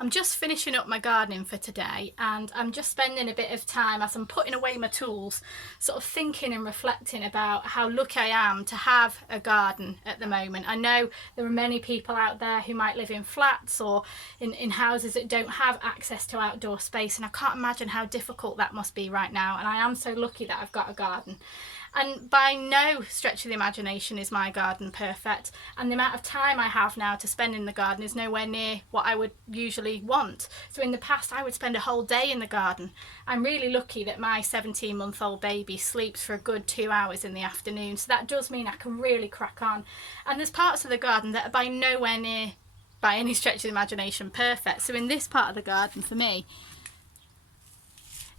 I'm just finishing up my gardening for today, and I'm just spending a bit of time as I'm putting away my tools, sort of thinking and reflecting about how lucky I am to have a garden at the moment. I know there are many people out there who might live in flats or in houses that don't have access to outdoor space, and I can't imagine how difficult that must be right now. And I am so lucky that I've got a garden. And by no stretch of the imagination is my garden perfect, and the amount of time I have now to spend in the garden is nowhere near what I would usually want. So in the past I would spend a whole day in the garden. I'm really lucky that my 17-month-old baby sleeps for a good 2 hours in the afternoon, so that does mean I can really crack on. And there's parts of the garden that are by nowhere near, by any stretch of the imagination, perfect. So in this part of the garden, for me,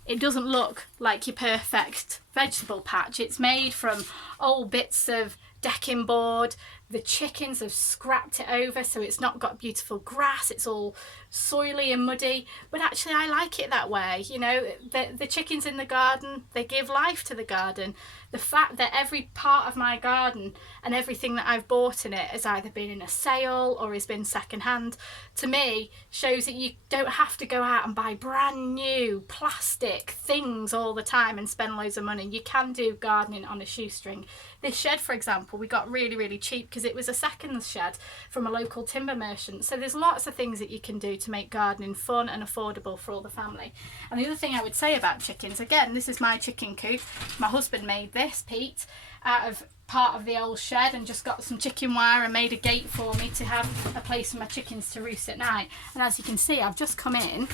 it doesn't look like your perfect vegetable patch. It's made from old bits of decking board. The chickens have scrapped it over, so it's not got beautiful grass. It's all soily and muddy, but actually I like it that way. You know, the chickens in the garden, they give life to the garden. The fact that every part of my garden and everything that I've bought in it has either been in a sale or has been secondhand, to me shows that you don't have to go out and buy brand new plastic things all the time and spend loads of money. You can do gardening on a shoestring. This shed, for example, we got really cheap because it was a second shed from a local timber merchant. So there's lots of things that you can do to make gardening fun and affordable for all the family. And the other thing I would say about chickens, again, this is my chicken coop. My husband made this, Pete, out of part of the old shed, and just got some chicken wire and made a gate for me to have a place for my chickens to roost at night. And as you can see, I've just come in,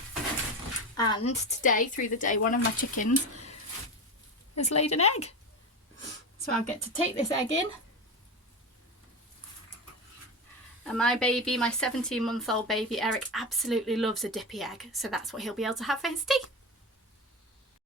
and today, through the day, one of my chickens has laid an egg. So I'll get to take this egg in, and my baby, my 17-month-old baby Eric, absolutely loves a dippy egg, so that's what he'll be able to have for his tea.